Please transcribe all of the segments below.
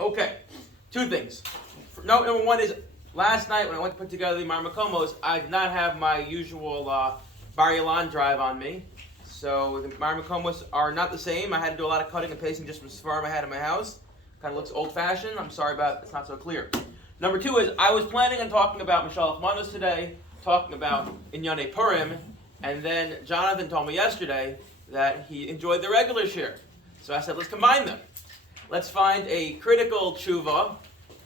Okay, two things. Number one is, last night when I went to put together the Marmakomos, I did not have my usual Bar Ilan drive on me. So the Marmakomos are not the same. I had to do a lot of cutting and pasting just from Sfarim I had in my house. Kind of looks old-fashioned. I'm sorry about it's not so clear. Number two is, I was planning on talking about Mishloach Manot today, talking about Inyane Purim, and then Jonathan told me yesterday that he enjoyed the regular shiur. So I said, let's combine them. Let's find a critical tshuva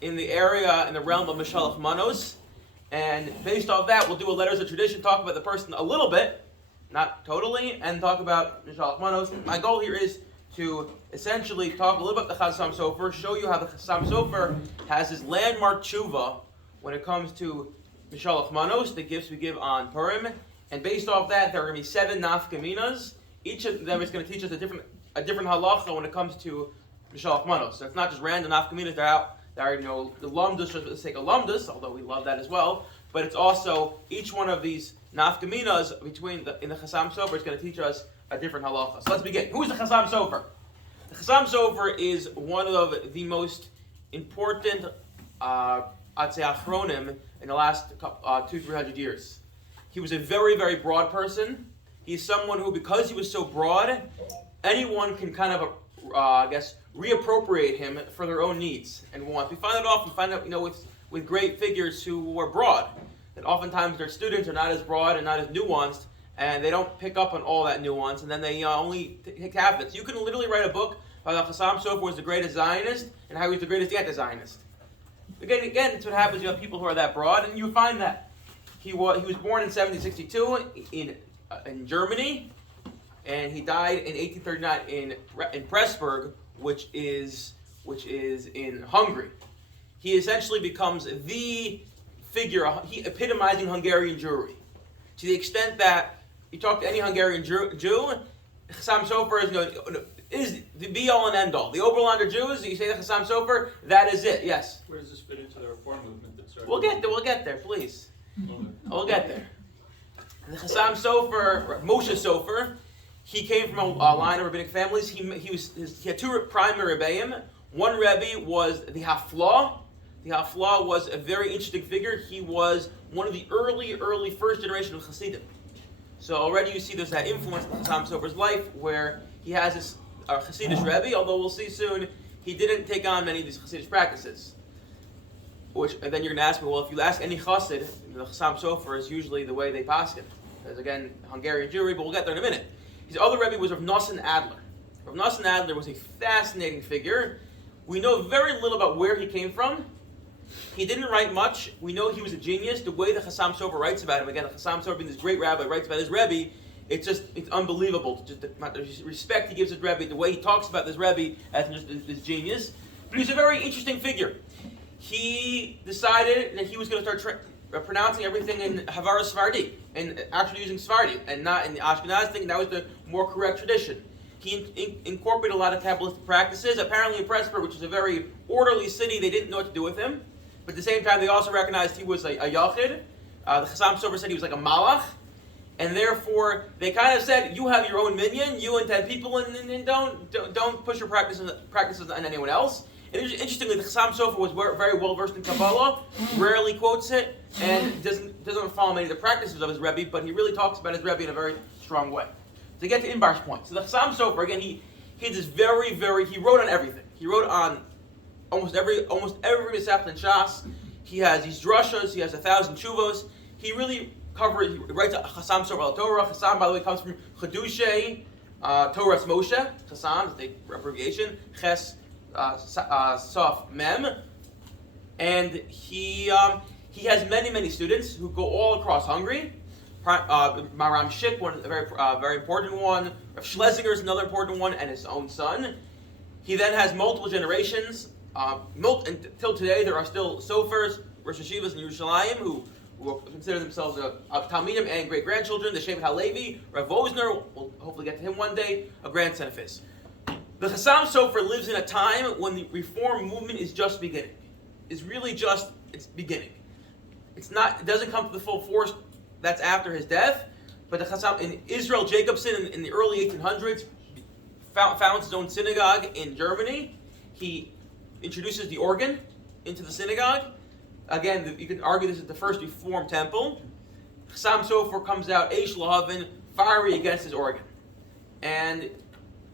in the area, in the realm of Mishloach Manos, and based off that, we'll do a letters of tradition, talk about the person a little bit, not totally, and talk about Mishloach Manos. My goal here is to essentially talk a little about the Chassam Sofer, show you how the Chassam Sofer has his landmark tshuva when it comes to Mishloach Manos, the gifts we give on Purim, and based off that, there are going to be 7 nafkaminas. Each of them is going to teach us a different halacha when it comes to Mishloach Manos. So it's not just random nafkaminas. They're out. There are, the lumdus for the sake of lumdus, although we love that as well. But it's also each one of these nafkaminas in the Chassam Sofer is going to teach us a different halacha. So let's begin. Who is the Chassam Sofer? The Chassam Sofer is one of the most important, I'd say, achronim in the last 200-300 years. He was a very, very broad person. He's someone who, because he was so broad, anyone can kind of, reappropriate him for their own needs and wants. We find out, with great figures who are broad, that oftentimes their students are not as broad and not as nuanced, and they don't pick up on all that nuance, and then they only take half of it. So you can literally write a book about how Chassam Sofer was the greatest Zionist and how he was the greatest anti-Zionist. Again, that's what happens. You have people who are that broad, and you find that. He was born in 1762 in Germany, and he died in 1839 in Pressburg, which is in Hungary. He essentially becomes the figure, epitomizing Hungarian Jewry, to the extent that you talk to any Hungarian Jew, Chassam Sofer is the be-all and end-all. The Oberlander Jews, you say the Chassam Sofer, that is it. Yes. Where does this fit into the reform movement that started? We'll get there, please. We'll get there. And the Chassam Sofer, Moshe Sofer, he came from a line of rabbinic families. He had 2 primary rebbeim. One rebbe was the Haflah. The Haflah was a very interesting figure. He was one of the early first generation of Hasidim. So already you see there's that influence in Chassam Sofer's life where he has this Hasidic rebbe, although we'll see soon he didn't take on many of these Hasidic practices. And then you're going to ask me, well, if you ask any Chassid, the Chassam Sofer is usually the way they paskin. Because again, Hungarian Jewry, but we'll get there in a minute. His other rebbe was Rav Nosson Adler. Rav Nosson Adler was a fascinating figure. We know very little about where he came from. He didn't write much. We know he was a genius. The way the Chassam Sofer writes about him, again, the Chassam Sofer being this great rabbi writes about his rebbe, it's unbelievable. Just the respect he gives his rebbe, the way he talks about this rebbe as just this genius. But he's a very interesting figure. He decided that he was going to start pronouncing everything in Havara Sephardi, and actually using Sephardi, and not in the Ashkenaz thing. That was the more correct tradition. He incorporated a lot of Kabbalistic practices. Apparently in Pressburg, which is a very orderly city, they didn't know what to do with him. But at the same time, they also recognized he was a Yachid. The Chassam Sofer said he was like a Malach. And therefore, they kind of said, you have your own minyan, you and 10 people, and don't push your practices on anyone else. And interestingly, the Chassam Sofer was very well versed in Kabbalah, rarely quotes it, and doesn't follow many of the practices of his Rebbe, but he really talks about his Rebbe in a very strong way. To get to Inbar's point, so the Chassam Sofer, again, he had this he wrote on everything. He wrote on almost every Masechta in Shas. He has these drushas, he has 1,000 tshuvos. He really he writes a Chassam Sofer al Torah. Chassam, by the way, comes from Chedushay Torah's Moshe. Chassam is the abbreviation. Ches Sof Mem. And he has many students who go all across Hungary. Maram Shik, one very important one. Rav Schlesinger is another important one, and his own son. He then has multiple generations. Until today, there are still Sofers, Rosh Hashivas in Yerushalayim, who consider themselves Talmidim and great-grandchildren. The Shevet HaLevi, Rav Wozner, we'll hopefully get to him one day, a grandson of his. The Chassam Sofer lives in a time when the reform movement is just beginning. It's beginning. It doesn't come to the full force. That's after his death. But the Chassam in Israel, Jacobson in the early 1800s founds his own synagogue in Germany. He introduces the organ into the synagogue. Again, you can argue this is the first Reformed temple. Chassam Sofer comes out, Eish Lahavin, fiery against his organ. And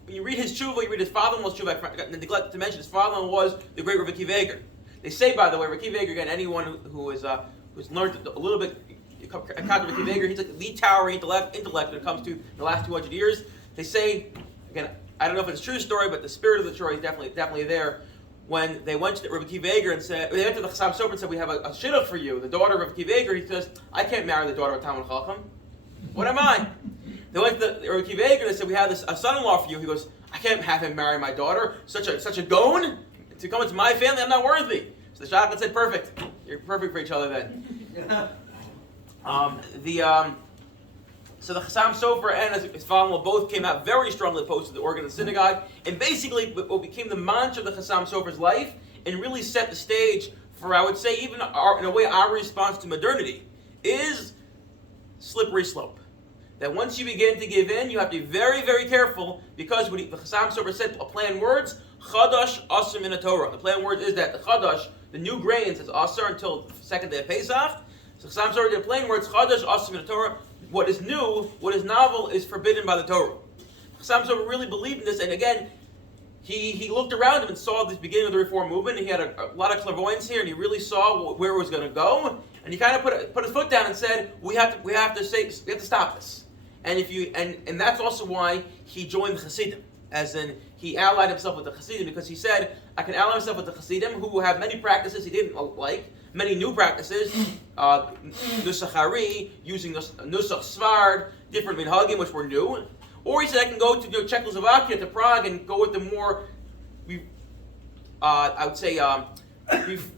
when you read his tshuva, you read his father-in-law's tshuva. I neglected to mention his father-in-law was the great Rabbi Kiveger. They say, by the way, Rabbi Kiveger, again, anyone who's learned a little bit, Rabbi Kiveger, he's like the towering intellect when it comes to the last 200 years. They say, again, I don't know if it's a true story, but the spirit of the story is definitely there. When they went to Rabbi Kiveger and said, they went to the Chassam Sofer and said, we have a shidduch for you, the daughter of Rabbi Kiveger. He says, I can't marry the daughter of Talmud Chacham. What am I? They went to Rabbi Kiveger and they said, we have a son-in-law for you. He goes, I can't have him marry my daughter. Such a goon to come into my family. I'm not worthy. So the shotgun said, perfect. You're perfect for each other then. So the Chassam Sofer and his father-in-law both came out very strongly opposed to the organ in the synagogue, and basically what became the mantra of the Chassam Sofer's life, and really set the stage for, I would say, even in a way, our response to modernity, is slippery slope. That once you begin to give in, you have to be very, very careful, because what the Chassam Sofer said, a plain words, Chadash Asr min Torah. The plain words is that the Chadash, the new grains, is Asr until the second day of Pesach. So Chassam Sofer did plain words, Chadash Asr min Torah. What is new, what is novel, is forbidden by the Torah. Chassam Sofer really believed in this, and again, he looked around him and saw this beginning of the Reform movement, and he had a lot of clairvoyance here, and he really saw where it was going to go, and he kind of put his foot down and said, we have to stop this. And and that's also why he joined the Hasidim, as in he allied himself with the Hasidim, because he said, I can ally myself with the Hasidim, who have many practices he didn't like, many new practices, Nusach Hari, using Nusach Svard, different Minhagim, which were new. Or he said, I can go to Czechoslovakia, to Prague, and go with the more, I would say,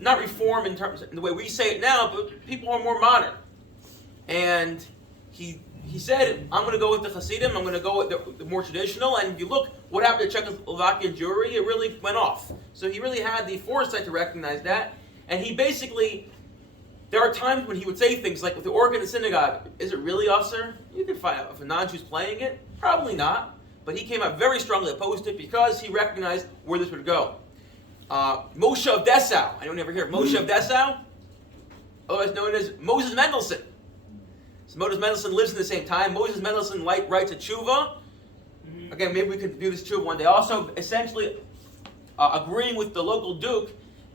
not reform in the way we say it now, but people are more modern. And he said, I'm going to go with the Hasidim, I'm going to go with the more traditional, and if you look what happened to Czechoslovakian Jewry, it really went off. So he really had the foresight to recognize that. And he basically, there are times when he would say things like, with the organ in the synagogue, is it really Usher? You can find out if a non-Jew's playing it. Probably not. But he came out very strongly opposed to it because he recognized where this would go. Moshe of Dessau. Anyone ever hear of Moshe of Dessau? Otherwise known as Moses Mendelssohn. So Moses Mendelssohn lives in the same time. Moses Mendelssohn writes a tshuva. Again, maybe we could do this tshuva one day. Also, essentially agreeing with the local duke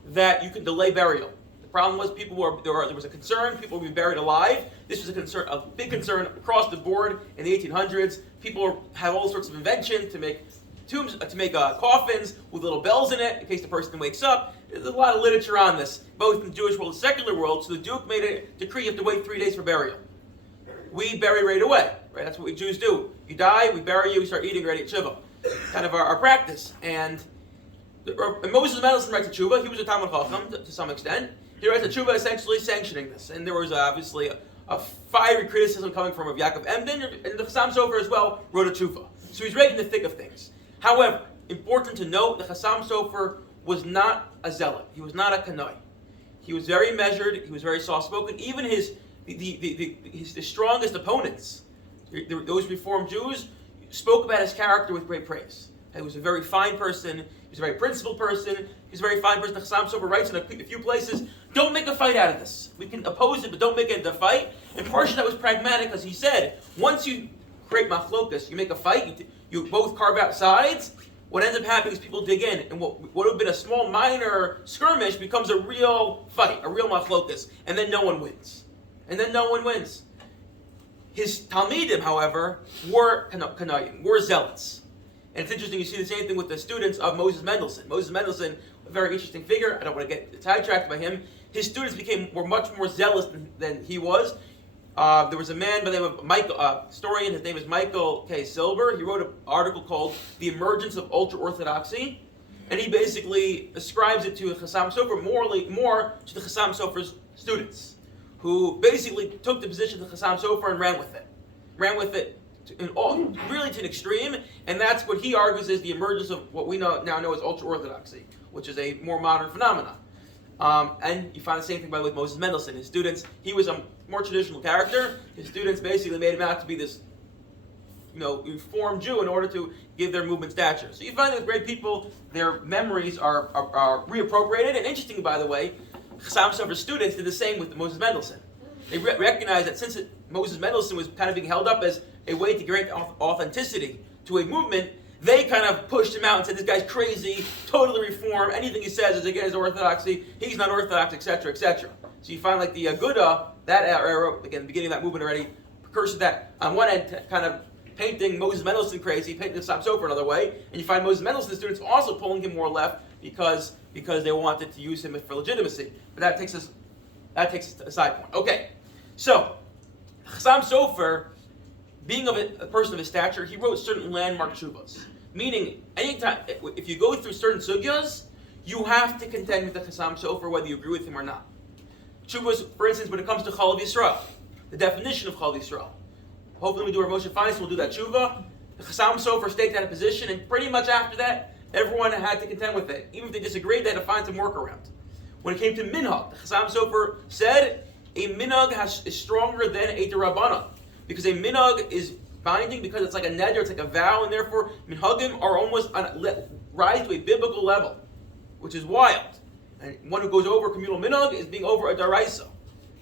that you could delay burial. The problem was there was a concern, people would be buried alive. This was a big concern across the board in the 1800s. People have all sorts of invention to make tombs, to make coffins with little bells in it in case the person wakes up. There's a lot of literature on this, both in the Jewish world and the secular world. So the duke made a decree: you have to wait 3 days for burial. We bury right away, right? That's what we Jews do. You die, we bury you, we start eating ready at Shiva. Kind of our practice. And Moses Mendelssohn writes a tshuva. He was a Talmud Chacham to some extent. He writes a tshuva essentially sanctioning this. And there was obviously a fiery criticism coming from Yaakov Emden, and the Chassam Sofer as well wrote a tshuva. So he's right in the thick of things. However, important to note, the Chassam Sofer was not a zealot. He was not a kanoi. He was very measured. He was very soft-spoken. Even the strongest opponents, those Reformed Jews, spoke about his character with great praise. He was a very fine person. He was a very principled person. He's a very fine person. The Chassam Sofer writes in a few places, don't make a fight out of this. We can oppose it, but don't make it into a fight. And partially that was pragmatic, because he said, once you create machlokas, you make a fight, you both carve out sides, what ends up happening is people dig in, and what would have been a small minor skirmish becomes a real fight, a real machlokas, and then no one wins. His Talmidim, however, were kanayim, were zealots. And it's interesting, you see the same thing with the students of Moses Mendelssohn. Moses Mendelssohn, a very interesting figure. I don't want to get sidetracked by him. His students were much more zealous than he was. There was a man by the name of Michael, historian, his name is Michael K. Silber. He wrote an article called The Emergence of Ultra-Orthodoxy. And he basically ascribes it to Chassam Sofer, more to the Chassam Sofer's students, who basically took the position of the Chassam Sofer and ran with it. Really to an extreme, and that's what he argues is the emergence of what we now know as ultra-orthodoxy, which is a more modern phenomenon. And you find the same thing with Moses Mendelssohn. His students, he was a more traditional character. His students basically made him out to be this reformed Jew in order to give their movement stature. So you find that great people, their memories are reappropriated. And interesting, by the way, Chassam Sofer students did the same with Moses Mendelssohn. They recognized that since Moses Mendelssohn was kind of being held up as a way to grant authenticity to a movement, they kind of pushed him out and said, this guy's crazy, totally reformed, anything he says is against orthodoxy, he's not orthodox, etc., etc. So you find like the Aguda, that era, again, the beginning of that movement already, precursor that, on one end, kind of painting Moses Mendelssohn crazy, painting Chassam Sofer another way, and you find Moses Mendelssohn students also pulling him more left because they wanted to use him for legitimacy. But that takes us to a side point. Okay, so Chassam Sofer, being a person of his stature, he wrote certain landmark tshuvas. Meaning, anytime, if you go through certain sugyas, you have to contend with the Chassam Sofer whether you agree with him or not. Tshuvas, for instance, when it comes to Chalav Yisrael, the definition of Chalav Yisrael. Hopefully we do our Moshe Finest, we'll do that tshuva. The Chassam Sofer staked out a position, and pretty much after that, everyone had to contend with it. Even if they disagreed, they had to find some workaround. When it came to minhag, the Chassam Sofer said, a minhag is stronger than a derabbanan. Because a minhag is binding, because it's like a neder, it's like a vow, and therefore minhagim are almost rise to a biblical level, which is wild. And one who goes over communal minhag is being over a daraisa.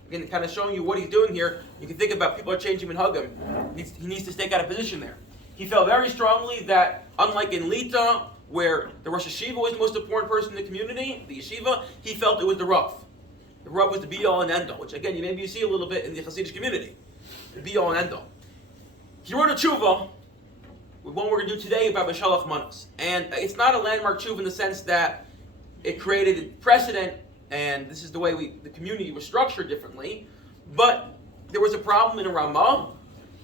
Again, kind of showing you what he's doing here. You can think about people are changing minhagim. He needs to stake out a position there. He felt very strongly that, unlike in Lita, where the Rosh Yeshiva was the most important person in the community, the yeshiva, he felt it was the Rav. The Rav was the be-all and end-all, which again, maybe you see a little bit in the Hasidic community. The be-all and end-all. He wrote a tshuva, one we're going to do today, about Mishloach Manot. And it's not a landmark tshuva in the sense that it created precedent, and this is the way the community was structured differently, but there was a problem in a Ramah.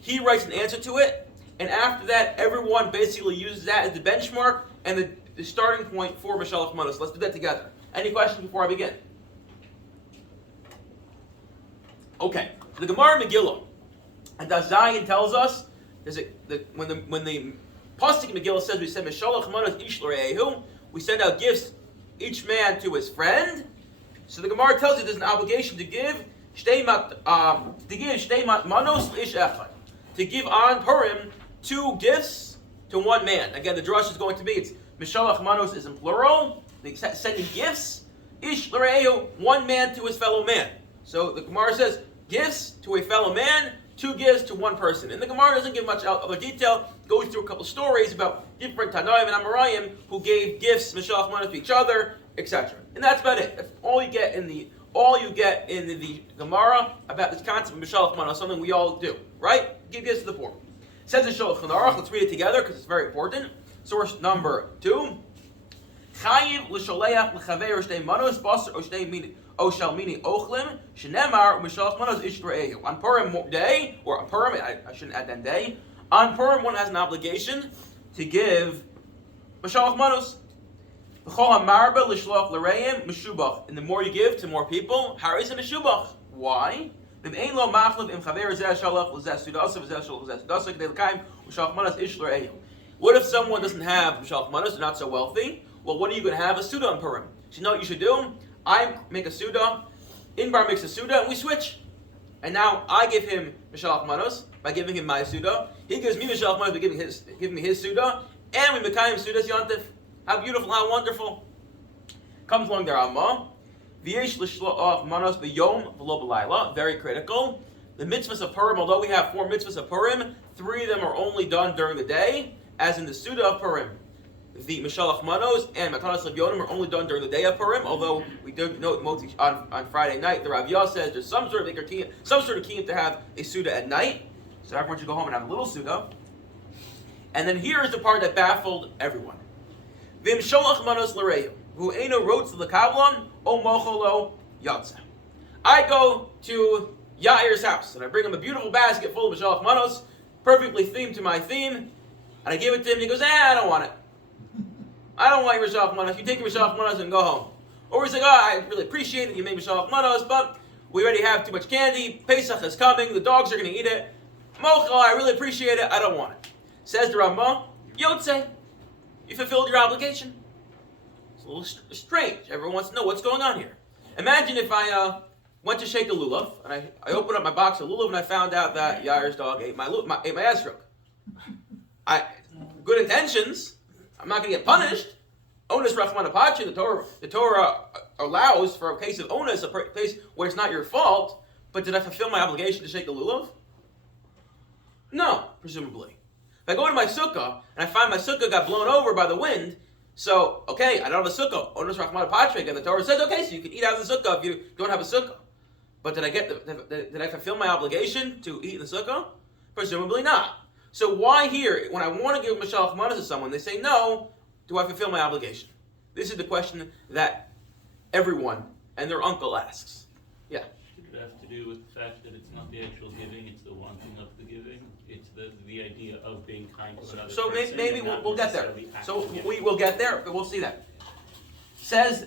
He writes an answer to it, and after that, everyone basically uses that as the benchmark and the starting point for Mishloach Manot. Let's do that together. Any questions before I begin? Okay, the Gemara Megillah, and Zion tells us, when the Pasuk Megillah says we send Mishloach Manot ish l're'ehu, we send out gifts, each man to his friend. So the Gemara tells you there's an obligation to give shtei manos ish echad, to give on Purim 2 gifts to one man. Again, the drush is going to be, it's Mishloach Manot is in plural, sending gifts, ish l're'ehu, one man to his fellow man. So the Gemara says, gifts to a fellow man, 2 gifts to one person. And the Gemara doesn't give much other detail, goes through a couple stories about different Tanoim and Amoraim who gave gifts, Mishloach Manot, to each other, etc. And that's about it. That's all you get in the Gemara about this concept of Mishloach Manot, something we all do, right? Give gifts to the poor. It says in Shulchan Aruch, let's read it together because it's very important. Source number 2. Chayiv l'sholeach l'chaver shtei manos basar o shtei mini o shal mini ochlim shenemar Mishloach Manot ish l're'ehu. On Purim day, or on Purim, I shouldn't add that day. On Purim, one has an obligation to give Mishloach Manot. V'chol hamarba l'shloach l're'im meshubach. And the more you give to more people, haris a meshubach. Why? What if someone doesn't have Mishloach Manot, they're not so wealthy? Well, what are you going to have? A Suda on Purim. So you know what you should do? I make a Suda, Inbar makes a Suda, and we switch. And now I give him Mishloach Manot by giving him my Suda. He gives me Mishloach Manot by giving me his Suda, and we Mekayim Sudas Yontif. How beautiful, how wonderful. Comes along the Ramah. V'yesh l'shloach manos b'yom v'lo b'layla. Very critical. The mitzvahs of Purim, although we have 4 mitzvahs of Purim, 3 of them are only done during the day, as in the Suda of Purim. The Mishloach Manot and Matanos Lebyonim are only done during the day of Purim, although we do note on Friday night. The Rav Yah says there's some sort of kiyum to have a Suda at night, so everyone should go home and have a little Suda. And then here is the part that baffled everyone. V'msholach manos l're'ehu, hu eino rotz l'kavlon, o mocholo yatsa. I go to Yair's house, and I bring him a beautiful basket full of Mishloach Manot, perfectly themed to my theme, and I give it to him, and he goes, I don't want it. I don't want your Mishloach Manot. You take your Mishloach Manot and go home. Or he's like, I really appreciate that you made Mishloach Manot, but we already have too much candy. Pesach is coming. The dogs are going to eat it. Mochel, I really appreciate it. I don't want it. Says the Ramah, Yotze, you fulfilled your obligation. It's a little strange. Everyone wants to know what's going on here. Imagine if I went to shake a lulav, and I opened up my box of lulav, and I found out that Yair's dog ate my esrog. Good intentions. I'm not going to get punished. Onus Rachman Apache, the Torah allows for a case of onus, a case where it's not your fault, but did I fulfill my obligation to shake the lulav? No, presumably. If I go to my sukkah and I find my sukkah got blown over by the wind, so, okay, I don't have a sukkah. Onus Rachman Apache, and the Torah says, okay, so you can eat out of the sukkah if you don't have a sukkah. But did I fulfill my obligation to eat in the sukkah? Presumably not. So why here, when I want to give Mishloach Manot to someone, they say, no, do I fulfill my obligation? This is the question that everyone and their uncle asks. Yeah? Could it have to do with the fact that it's not the actual giving, it's the wanting of the giving? It's the idea of being kind to another so person. Maybe we'll get there. So we will get there, but we'll see that. Says,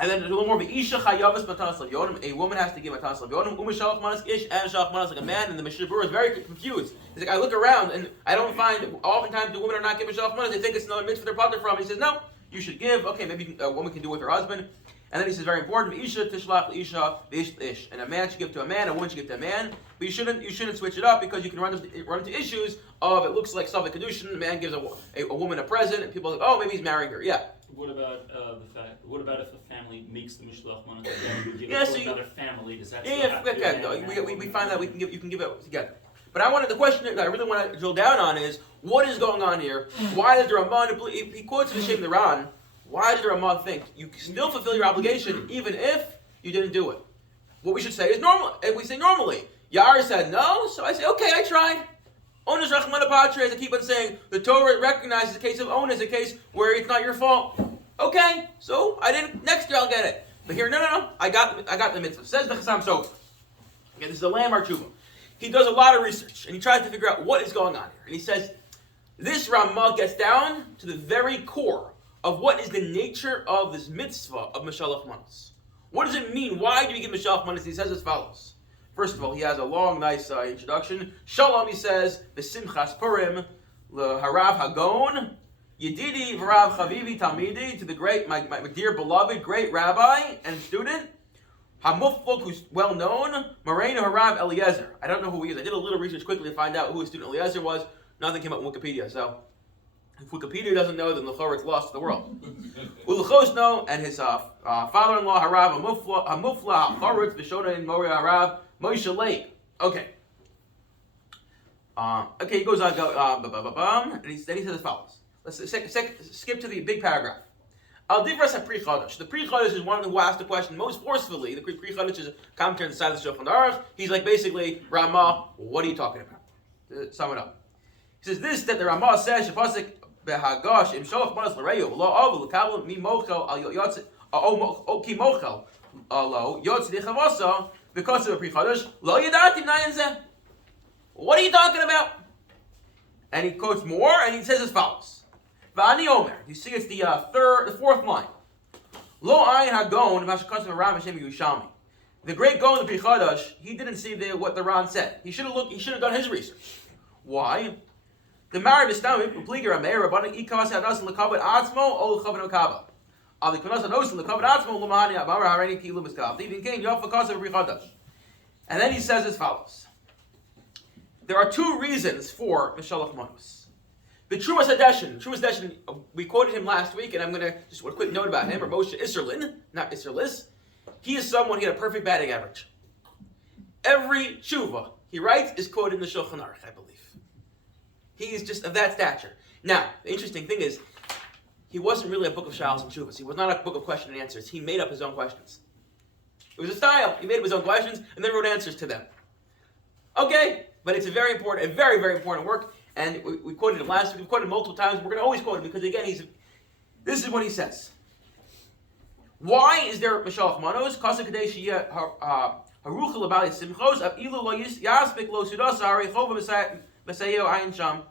and then a little more, Isha Chayavas Matanas Levyonim, a woman has to give Matanas Levyonim, Mishloach Manot Ish, and Mishloach Manot like a man, and the Mishabur is very confused. He's like, I look around, and I don't find, oftentimes the women are not giving Mishloach Manot, they think it's another mitzvah they're potter from. He says, no, you should give. Okay, maybe a woman can do it with her husband. And then he says, very important, Isha Tishlach Isha Ish Ish. And a man should give to a man, a woman should give to a man. But you shouldn't switch it up because you can run into issues of it looks like Savik Kedushin, the man gives a woman a present, and people are like, oh, maybe he's marrying her. Yeah. What about what about if a family makes the Mishloach Manot and then you give it to another family? Does that we find that you can give it together. But the question that I really want to drill down on is, what is going on here? Why does the Ramban, he quotes Vishem the Ran, why did the Ramban think you can still fulfill your obligation even if you didn't do it? What we should say is normal. And we say normally. Yair said no, so I say, okay, I tried. Onus Rachman Apatre, as I keep on saying, the Torah recognizes the case of onus, a case where it's not your fault. Okay, so I didn't. Next year I'll get it. But here, no. I got the mitzvah. Says the Chassam Sofer. Okay, this is a Lamar Tshuva. He does a lot of research and he tries to figure out what is going on here. And he says this Ramah gets down to the very core of what is the nature of this mitzvah of Mishloach Manot. What does it mean? Why do we give Mishloach Manot? He says as follows. First of all, he has a long, nice introduction. Shalom, he says, B'simchas Purim, Harav Hagon, Yedidi V'Rav Chavivi Talmidi, to the great, my dear beloved, great rabbi and student, Hamuflok, who's well known, Moreinu Harav Eliezer. I don't know who he is. I did a little research quickly to find out who his student Eliezer was. Nothing came up in Wikipedia, so if Wikipedia doesn't know, then L'chor it's lost to the world. Ulechosno and his father-in-law Harav Hamufla Chorutz V'Shona in Mori Harav Moshe Lake. Okay. He goes on, and then he says as follows. Let's skip to the big paragraph. Al Divras HaPri Chodesh. The Pri Chodesh is one who asked the question most forcefully. The Pri Chodesh is a commentary on the side of the Shulchan Aruch. He's like, basically, Ramah, what are you talking about? To sum it up. He says this, that the Ramah says, Shepasik Behagosh Im Sholach Manot L'Reyu Lo Av L'Kabel Mi Mochel Al Yotze O Ki Mochel Lo Yotze D'Chavasa because of a Pri Chodesh Lo Yadati Nayin Zeh. What are you talking about? And he quotes more, and he says as follows. V'ani Omer. You see, it's the fourth line. Lo Ayin Hagon V'Hashakasim Rav Hashem Yerushalmi. The great Gaon of the Pri Chodesh, he didn't see what the Ran said. He should have done his research. Why? The Marav Istamim Upliger Ameir Rabbanik Ikavas Hadas L'Kavod Atzmo O L'Kavod Okava. Al L'Kanas Hados L'Kavod Atzmo L'Mahani Abar Hareni Ki L'Miskav. Even Kain Yof V'Kas of Pri Chodesh. And then he says as follows. There are two reasons for Mishloach Manot. The Trumas Hadeshin, we quoted him last week, and I'm going to just a quick note about him, or Moshe Isserlin, not Isserlis. He is someone, he had a perfect batting average. Every tshuva he writes is quoted in the Shulchan Aruch, I believe. He is just of that stature. Now, the interesting thing is, he wasn't really a book of shalos and tshuvas. He was not a book of question and answers. He made up his own questions. It was a style. He made up his own questions, and then wrote answers to them. Okay, but it's a very, very important work. And we quoted him last week. We've quoted him multiple times. We're going to always quote him because, again, this is what he says. Why is there Mishloach Manot? Kasa kadei sheyeh harucha l'bali simchos av ilu lo yaspik lo sudas harei chova b'sayeo ayin sham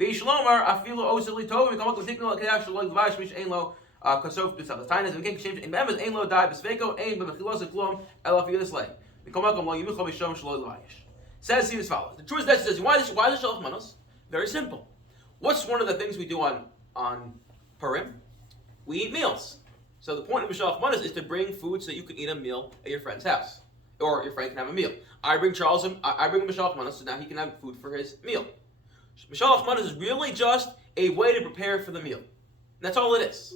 v'yish lomar afilu osel litov v'kamak l'tiknu l'kedash lo l'vayish mish ein lo kasof b'sav l'tainas v'ken kishem ein be'emes ein lo dai b'sveiko ein b'mechilos klum ela fiyudas lei v'kamak lo yimucho b'shom shlo l'vayish. Says he as follows. The truth says, why is Mishloach Manot? Very simple. What's one of the things we do on Purim? We eat meals. So the point of Mishloach Manot is to bring food so that you can eat a meal at your friend's house. Or your friend can have a meal. I bring him Mishloach Manot so now he can have food for his meal. Mishloach Manot is really just a way to prepare for the meal. That's all it is.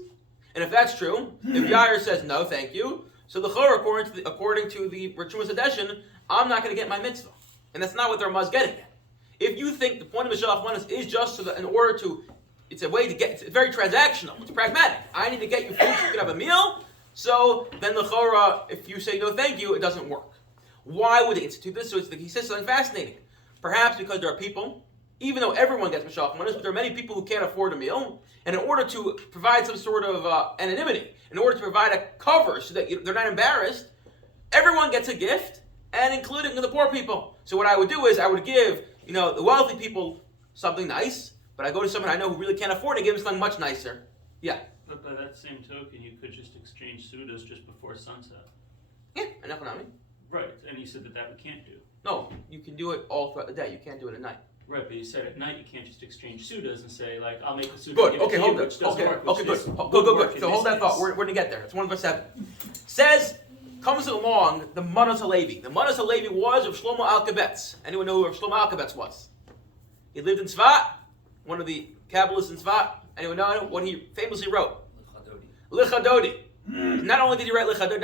And if that's true, if Yair says no, thank you, so the Chor, according to the Ritumas Adeshin, I'm not going to get my mitzvah. And that's not what the Ramah is getting at. If you think the point of Mishloach Manot is just so that in order to, it's a way to get, it's very transactional, it's pragmatic. I need to get you food so you can have a meal, so then the Chor, if you say no thank you, it doesn't work. Why would they institute this? So he says something fascinating. Perhaps because there are people, even though everyone gets Mishloach Manot, but there are many people who can't afford a meal, and in order to provide some sort of anonymity, in order to provide a cover so that they're not embarrassed, everyone gets a gift, and including the poor people. So what I would do is I would give, the wealthy people something nice, but I go to someone I know who really can't afford it and give them something much nicer. Yeah. But by that same token, you could just exchange sudas just before sunset. Yeah, an economy. Right, and you said that we can't do. No, you can do it all throughout the day. You can't do it at night. Right, but you said at night you can't just exchange sudas and say, like, I'll make a suda. Good, and give okay, it to hold you, that. which doesn't Okay, work, which okay, good. is Good. So hold that thought. We're going to get there. It's 1 verse 7. Says, comes along the Manos HaLevi. The Manos HaLevi was of Shlomo Alkabetz. Anyone know who Shlomo Alkabetz was? He lived in Tzfat, one of the Kabbalists in Tzfat. Anyone know what he famously wrote? Lichadodi. Not only did he write Lichadodi,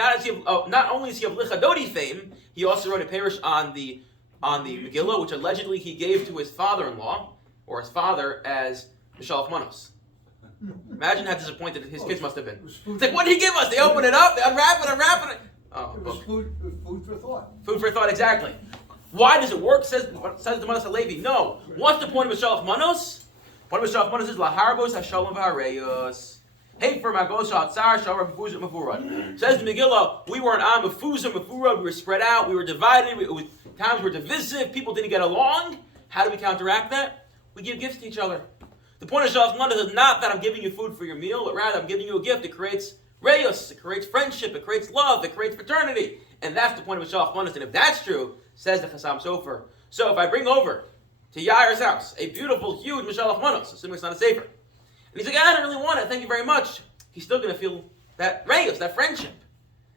not only is he of Lichadodi fame, he also wrote a parish on the Megillah, which allegedly he gave to his father-in-law, or his father, as Mishloach Manot. Imagine how disappointed his kids must have been. It's like, what did he give us? They open it up, they unwrap it. Oh, it was food for thought. Food for thought, exactly. Why does it work? Says the Manos HaLevi. No. What's the point of Mishloach Manot? One of Mishloach Manot is Laharbos HaShalom V'Hareyos. Hey, for Magos HaAtzar Shalom Mefuzah Mefurad. Says the Megillah, we were an Am Mefuzah Mefurad. We were spread out. We were divided. Times were divisive. People didn't get along. How do we counteract that? We give gifts to each other. The point of Mishloach Manot is not that I'm giving you food for your meal, but rather I'm giving you a gift. It creates reyos, it creates friendship, it creates love, it creates fraternity. And that's the point of Mishloach Manot. And if that's true, says the Chassam Sofer, so if I bring over to Yair's house a beautiful, huge Mishloach Manot, assuming it's not a sefer, and he's like, I don't really want it, thank you very much, he's still going to feel that reyos, that friendship.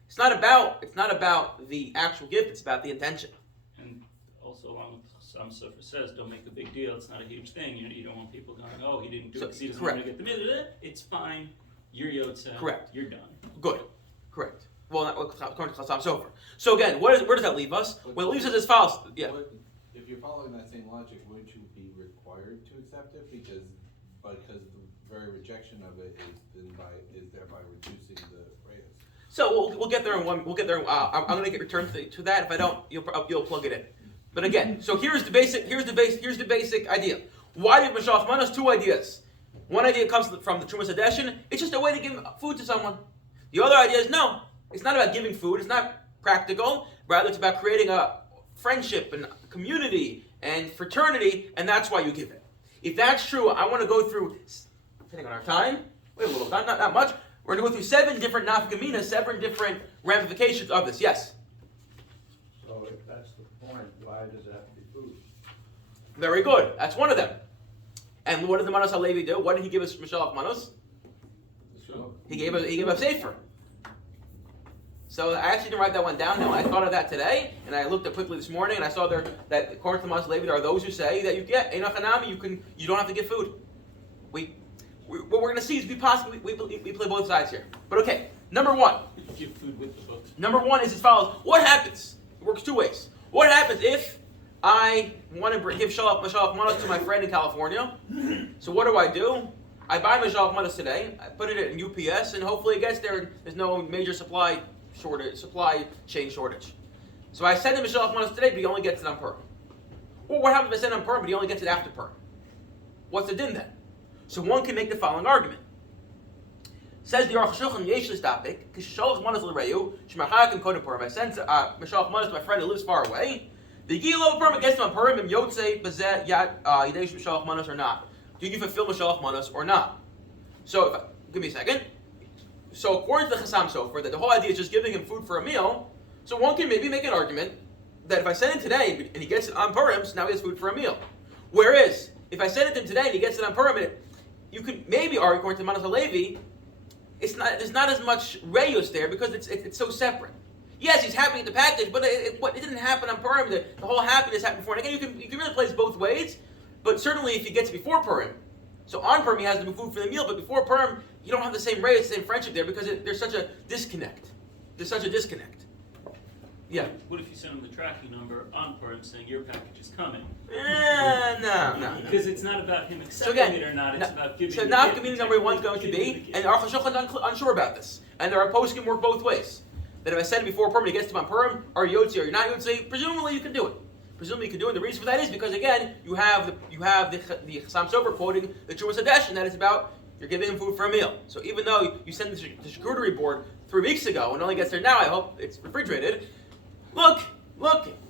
It's not about the actual gift, it's about the intention. And also along with some Sofer says, don't make a big deal, it's not a huge thing. You don't want people going, oh, he didn't do it because he doesn't want to get the mitzvah. It's fine. You're Yotze. Correct. You're done. Good. Correct. Well, according to Chassam Sofer. So again, where does that leave us? Well, it leaves us as follows. Yeah. If you're following that same logic, wouldn't you be required to accept it because the very rejection of it is thereby reducing the reyos? So we'll get there in one. We'll get there. I'm going to get returned to that. If I don't, you'll plug it in. But again, so here's the basic idea. Why did Mishloach Manot? Two ideas. One idea comes from the Trumas Hadeshin. It's just a way to give food to someone. The other idea is no. It's not about giving food. It's not practical. Rather, it's about creating a friendship and community and fraternity, and that's why you give it. If that's true, I want to go through, depending on our time, we have a little time, not that much. We're going to go through 7 different nafkaminas, 7 different ramifications of this. Yes? So if that's the point, why does it have to be food? Very good. That's one of them. And what did the Manos HaLevi do? What did he give us Mishloach Manot? He gave us sefer. So I actually didn't write that one down. Now I thought of that today, and I looked up quickly this morning, and I saw there that according to the Manos HaLevi, there are those who say that you get Einach you don't have to give food. What we're going to see is we play both sides here. But okay, number one. Give food with the book. Number one is as follows. What happens? It works 2 ways. What happens if I want to give Mishloach Manot to my friend in California? So what do? I buy Mishloach Manot today. I put it in UPS, and hopefully it gets there. There's no major supply chain shortage. So I send him Mishloach Manot today, but he only gets it on Purim. Or what happens if I send him Purim, but he only gets it after Purim? What's the din then? So one can make the following argument. Says the Aruch HaShulchan Yesh Listapik, K'Sholach Manot L'Reyu, Shemachayim Kodem Purim. I send Mishloach Manot to my friend who lives far away. The Gilo Purim gets him on Purim, and Yotze Bazeh Yad Yidesh Mishloach Manot or not. Do you fulfill Mishloach Manot or not? So give me a second. So according to the Chassam Sofer, that the whole idea is just giving him food for a meal. So one can maybe make an argument that if I send it today and he gets it on Purim, so now he has food for a meal. Whereas if I send it to him today and he gets it on Purim, you could maybe argue according to Manos HaLevi, there's not as much reyos there because it's so separate. Yes, he's happy with the package, but it didn't happen on Purim. The whole happiness happened before. And again, you can really play this both ways. but certainly if he gets before Purim, so on Purim he has the food for the meal, but before Purim you don't have the same rate, the same friendship there because there's such a disconnect. There's such a disconnect. Yeah. What if you send him the tracking number on Purim saying your package is coming? No. Because it's not about him accepting it or not, it's about giving So the now gift. community number one's going to be, and Aruch HaShulchan is unsure about this. And there are poskim work both ways. That if I send it before Purim, it gets to him on Purim, or Yotzi, or you're not Yotzi, presumably you can do it. Presumably you can do it. And the reason for that is because again, you have the Chassam Sofer quoting the Trumas Hadesh, and that is about you're giving him food for a meal. So even though you sent the charcuterie board 3 weeks ago and it only gets there now, I hope it's refrigerated. Look.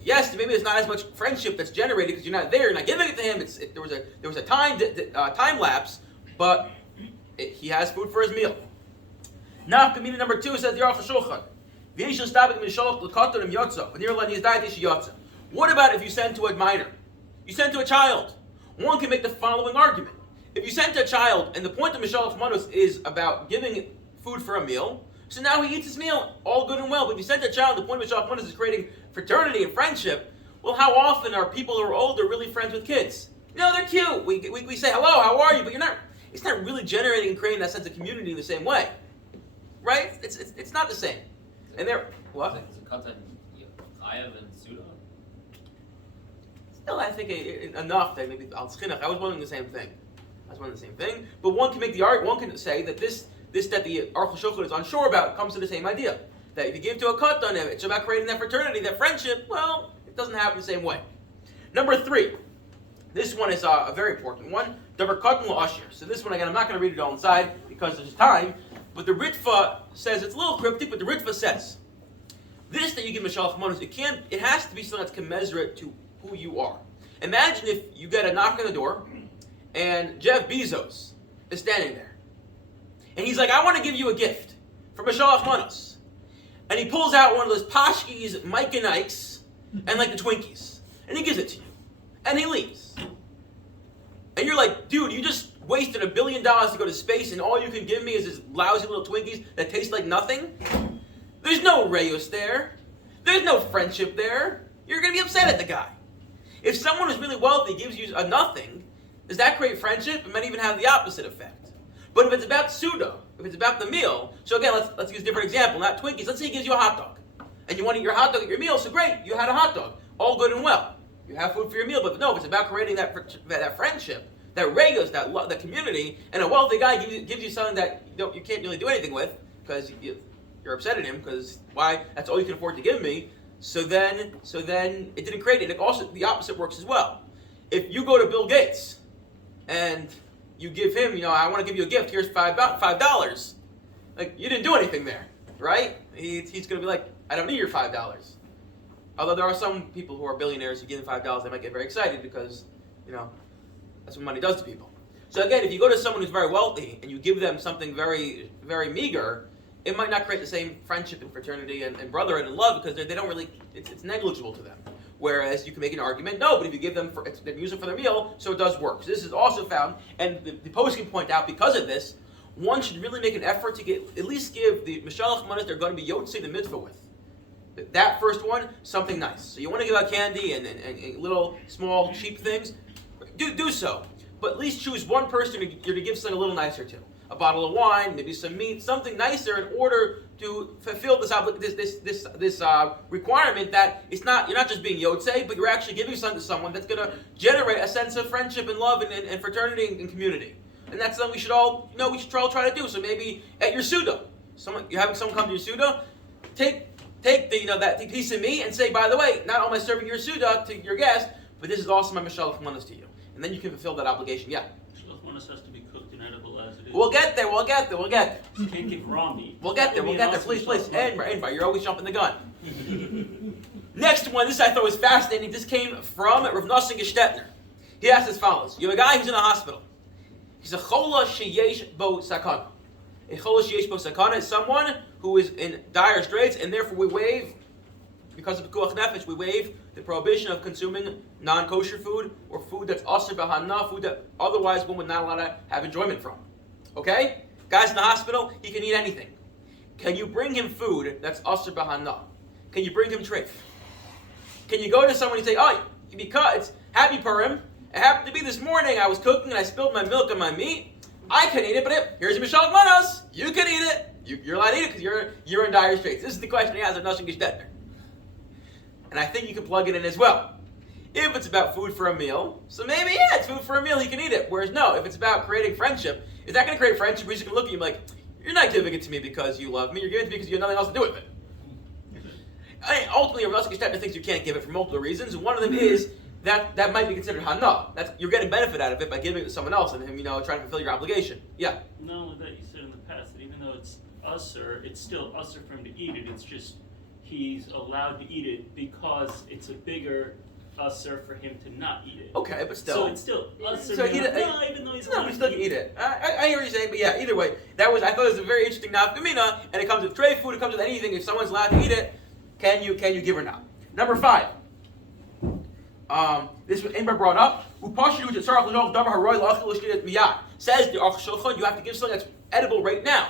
Yes, maybe there's not as much friendship that's generated because you're not there. You're not giving it to him. There was a time lapse, but he has food for his meal. Now, community number 2 says the Aruch HaShulchan. What about if you send to a minor? You send to a child. One can make the following argument. If you send to a child, and the point of Mishloach Manot is about giving food for a meal, so now he eats his meal, all good and well. But if you send to a child, the point of Mishloach Manot is creating fraternity and friendship. Well, how often are people who are older really friends with kids? No, they're cute. We say hello, how are you? But it's not really generating and creating that sense of community in the same way. Right? It's not the same. And what? Is it Katan Chayav and Suda? Still, I think enough that maybe Al Tzchinach. I was wondering the same thing. But one can make the argument. One can say that this that the Aruch HaShulchan is unsure about comes to the same idea. That if you give to a Katan, it's about creating that fraternity, that friendship. Well, it doesn't happen the same way. Number 3. This one is a very important one. Davar Katan L'Ashir. So this one again, I'm not going to read it all inside because there's time. But the Ritva says, it's a little cryptic, but the Ritva says, this that you give Mishloach Manot, it has to be something that's commensurate to who you are. Imagine if you get a knock on the door, and Jeff Bezos is standing there. And he's like, I want to give you a gift for Mishloach Manot. And he pulls out one of those Pashkis, Mike and Ike's, and like the Twinkies. And he gives it to you. And he leaves. And you're like, dude, you just wasted $1 billion to go to space and all you can give me is this lousy little Twinkies that taste like nothing? There's no reyus there. There's no friendship there. You're going to be upset at the guy. If someone who's really wealthy gives you a nothing, does that create friendship? It might even have the opposite effect. But if it's about Suda, if it's about the meal, so again, let's use a different example, not Twinkies. Let's say he gives you a hot dog. And you want to eat your hot dog at your meal, so great, you had a hot dog. All good and well. You have food for your meal, but no, if it's about creating that friendship, that reyus, that community, and a wealthy guy gives you something that you can't really do anything with because you're upset at him because why? That's all you can afford to give me. So then it didn't create it. And also the opposite works as well. If you go to Bill Gates and you give him, I want to give you a gift. Here's $5. Like you didn't do anything there, right? He's going to be like, I don't need your $5. Although there are some people who are billionaires who give them $5, they might get very excited because that's what money does to people. So again, if you go to someone who's very wealthy and you give them something very, very meager, it might not create the same friendship and fraternity and brotherhood and love because they don't really, it's negligible to them. Whereas you can make an argument, no, but if you give them, they use it for their meal, so it does work. So this is also found, and the post can point out because of this, one should really make an effort to at least give the Mishloach Manot they're going to be Yotzei the mitzvah with. That first one, something nice. So you want to give out candy and little, small, cheap things, do so. But at least choose one person you're to give something a little nicer to. A bottle of wine, maybe some meat, something nicer in order to fulfill this requirement that you're not just being Yotzei, but you're actually giving something to someone that's going to generate a sense of friendship and love and fraternity and community. And that's something we should all try to do. So maybe at your Suda, you're having someone come to your Suda, take that piece of meat and say, by the way, not only am I serving your Suda to your guest, but this is also my Mishloach Manot to you. And then you can fulfill that obligation. Yeah. Mishloach Manot has to be cooked and edible as it is. We'll get there. You can't give raw meat. We'll get there. Please. Edinburgh, you're always jumping the gun. Next one, this I thought was fascinating. This came from Rav Nosson Gestetner. He asked as follows. You have a guy who's in a hospital. He's a chola sheyesh bo sakana. A chola sheyesh bo sakana is someone who is in dire straits, and therefore we waive, because of pikuach nefesh, we waive the prohibition of consuming non-kosher food or food that's asur b'hana, food that otherwise one would not allow to have enjoyment from. Okay? Guy's in the hospital, he can eat anything. Can you bring him food that's asur b'hana? Can you bring him treif? Can you go to someone and say, because it's Happy Purim, It happened to be this morning. I was cooking and I spilled my milk on my meat. I can eat it, but here's your Mishloach Manot. You can eat it. You're allowed to eat it because you're in dire straits. This is the question he has of Nashon Gestetner. And I think you can plug it in as well. If it's about food for a meal, so maybe, yeah, it's food for a meal, he can eat it. Whereas no, if it's about creating friendship, it's not going to create friendship. He's just going to look at you like, you're not giving it to me because you love me. You're giving it to me because you have nothing else to do with it. Ultimately, a Nashon Gestetner thinks you can't give it for multiple reasons. One of them is that might be considered hana. You're getting benefit out of it by giving it to someone else and him, trying to fulfill your obligation. Yeah. Not only that, you said in the past that even though it's usser, it's still usser for him to eat it. It's just he's allowed to eat it because it's a bigger usser for him to not eat it. Okay, but still. So it's still usser. So even though he's no, but still can eat it. I hear what you're saying, but yeah, either way, I thought it was a very interesting nafkamina, and it comes with tray food, it comes with anything. If someone's allowed to eat it, can you give or not? Number 5. This was Amber brought up. Says the Aruch Shulchan, you have to give something that's edible right now.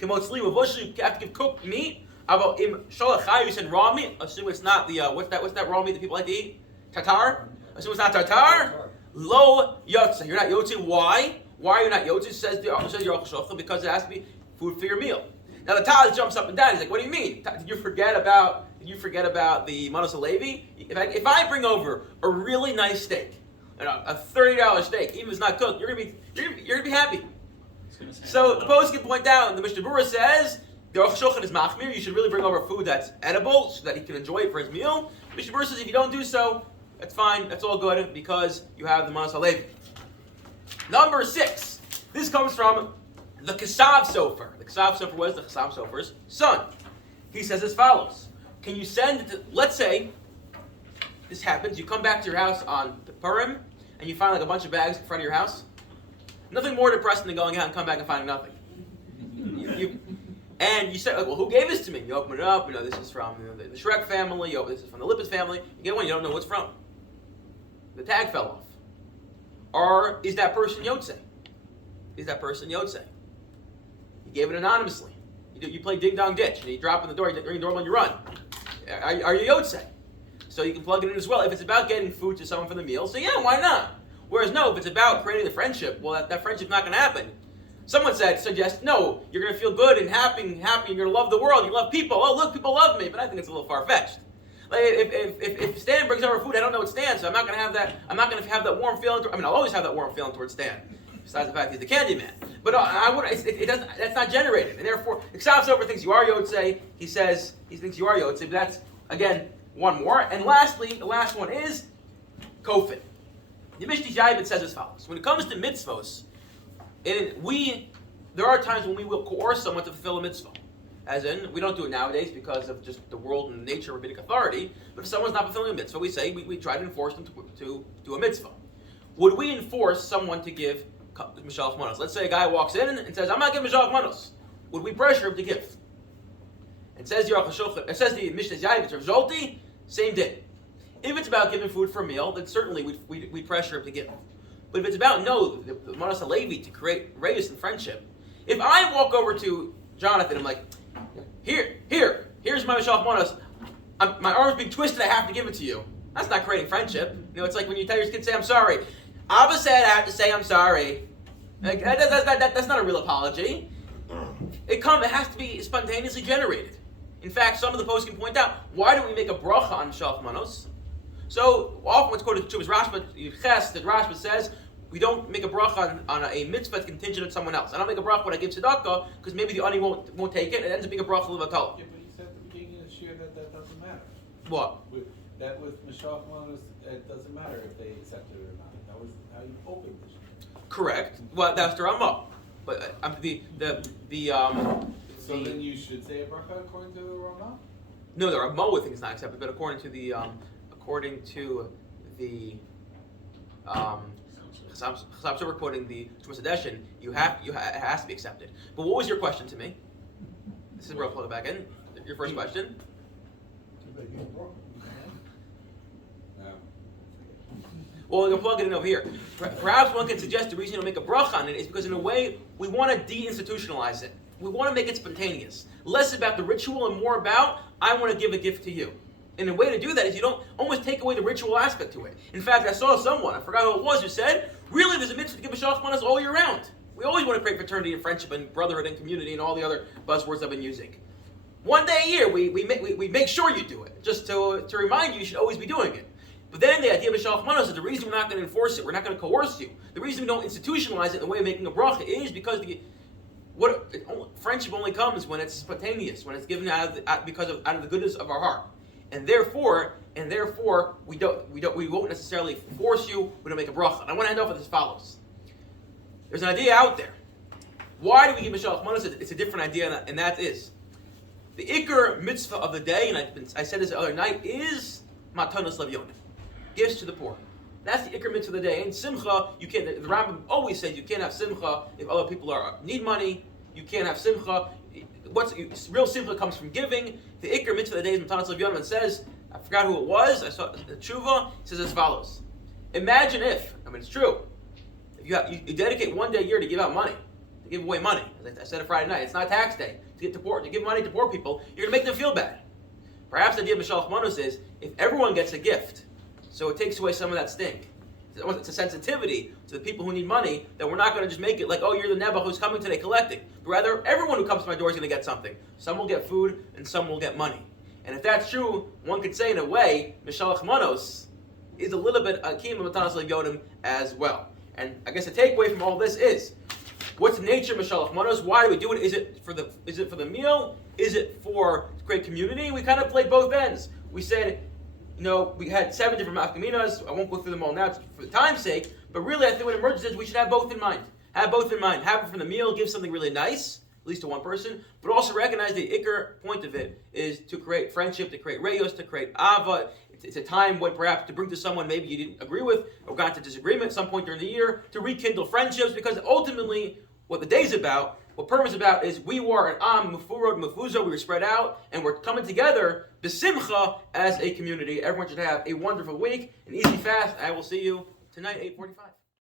You have to give cooked meat. And raw meat. Assume it's not the what's that raw meat that people like to eat? Tartar. Assume it's not tartar. Lo yotze. You're not yotze. Why? Why are you not yotze? Says the Aruch Shulchan, because it has to be food for your meal. Now the Taz jumps up and down. He's like, "What do you mean? Did you forget about the Manos Levi? If I bring over a really nice steak, a $30 steak, even if it's not cooked, you're gonna be happy." So the post can point out. The Mishnah Berurah says the Aruch Shulchan is machmir. You should really bring over food that's edible so that he can enjoy it for his meal. Mishnah Berurah says if you don't do so, that's fine. That's all good because you have the Manos Levi. Number 6. This comes from the Kasav Sofer. The Kasav Sofer was the Kasav Sofer's son. He says as follows. Can you send, let's say, this happens, you come back to your house on Purim, and you find like a bunch of bags in front of your house. Nothing more depressing than going out and come back and finding nothing. And you say, like, well, who gave this to me? You open it up, this is from the Shrek family, this is from the Lippis family. You get one, you don't know what's from. The tag fell off. Or is that person Yotze? Is that person Yotze? You gave it anonymously. You play ding dong ditch, and you drop in the door, you ring the doorbell, and you run. Are you Yotze? So you can plug it in as well. If it's about getting food to someone for the meal, so yeah, why not? Whereas no, if it's about creating the friendship, well, that friendship's not going to happen. Someone suggest, no, you're going to feel good and happy, you're going to love the world, you love people. Oh, look, people love me, but I think it's a little far-fetched. Like, if Stan brings over food, I don't know what Stan, so I'm not going to have that warm feeling. I'll always have that warm feeling towards Stan, besides the fact he's the candy man. But that's not generated, and therefore, Kasav Sofer thinks you are Yotze. He thinks you are Yotze, but that's, again, one more. And lastly, the last one is Kofin. The Mishnah Yavit says as follows. When it comes to mitzvos, there are times when we will coerce someone to fulfill a mitzvah. As in, we don't do it nowadays because of just the world and the nature of rabbinic authority. But if someone's not fulfilling a mitzvah, we say we try to enforce them to do a mitzvah. Would we enforce someone to give Mishloach Manot? Let's say a guy walks in and says, "I'm not giving Mishloach Manot." Would we pressure him to give? And says the Mishnah Yavit or Zolti, same day. If it's about giving food for a meal, then certainly we pressure him to give. But if it's about the Manos Levi to create reyus and friendship, if I walk over to Jonathan, I'm like, here's my Mishloach Manot. My arm's being twisted. I have to give it to you. That's not creating friendship. It's like when you tell your kid, say I'm sorry. Abba said I have to say I'm sorry. Like, that's not a real apology. It has to be spontaneously generated. In fact, some of the posts can point out, why do we make a bracha on Mishloach Manot? So often what's quoted to Rashba, that Rashba says, we don't make a bracha on a mitzvah that's contingent on someone else. I don't make a bracha when I give tzedakah because maybe the ani won't take it. It ends up being a bracha l'vatala. Yeah, but you said at the beginning of the Shiur that doesn't matter. What? That with Mishloach Manot, it doesn't matter if they accept it or not. That was how you opened the Shiur. Correct. Well, that's the Ramah. But So then you should say a bracha according to the Ramah? No, the Ramah would think it's not accepted, but according to the Chasam Sofer quoting the Tumas Hadeshin, it has to be accepted. But what was your question to me? This is where I'll plug it back in. Your first question. No. Well, we'll plug it in over here. Perhaps one can suggest the reason you don't make a bracha on it is because in a way we want to deinstitutionalize it. We want to make it spontaneous. Less about the ritual and more about, I want to give a gift to you. And the way to do that is you don't almost take away the ritual aspect to it. In fact, I saw someone, I forgot who it was, who said, really there's a mitzvah to give Mishloach Manot all year round. We always want to create fraternity and friendship and brotherhood and community and all the other buzzwords I've been using. One day a year, we make sure you do it, just to remind you should always be doing it. But then the idea of Mishloach Manot is the reason we're not going to enforce it, we're not going to coerce you. The reason we don't institutionalize it in the way of making a bracha is because friendship only comes when it's spontaneous, when it's given out of the goodness of our heart. And therefore, we won't necessarily force you. We don't make a bracha. And I want to end off with as follows. There's an idea out there. Why do we give Mishloach Manot? It's a different idea, and that is the ikar mitzvah of the day. And I said this the other night is matanos levyonim, gifts to the poor. That's the ikar mitzvah of the day. And simcha, you can't. The Rambam always says you can't have simcha if other people need money. You can't have simcha. Real simcha comes from giving. The ikar mitzvah of the day is matanos levyonim, and says, I forgot who it was. I saw the tshuva. It says as follows: imagine if, it's true. If you dedicate one day a year to give out money, to give away money. As I said on Friday night, it's not tax day. To give money to poor people, you're going to make them feel bad. Perhaps the idea of Mishloach Manot is if everyone gets a gift, so it takes away some of that stink. It's a sensitivity to the people who need money that we're not going to just make it like, oh, you're the Nebuch who's coming today collecting. But rather, everyone who comes to my door is going to get something. Some will get food and some will get money. And if that's true, one could say in a way, Mishloach Manot is a little bit akim of matanos levyonim as well. And I guess the takeaway from all this is, what's the nature of Mishloach Manot? Why do we do it? Is it for the meal? Is it for great community? We kind of played both ends. We said, we had 7 different mafkaminas. I won't go through them all now for the time's sake. But really, I think what emerges is we should have both in mind. Have both in mind. Have it for the meal, give something really nice, at least to one person, but also recognize the ikar point of it is to create friendship, to create reyos, to create ava. It's a time when perhaps to bring to someone maybe you didn't agree with or got into disagreement at some point during the year, to rekindle friendships, because ultimately what the day's about, what Purim is about, is we were an am, mufurod, mufuzo, we were spread out, and we're coming together, b'simcha, as a community. Everyone should have a wonderful week, an easy fast. I will see you tonight, 8:45.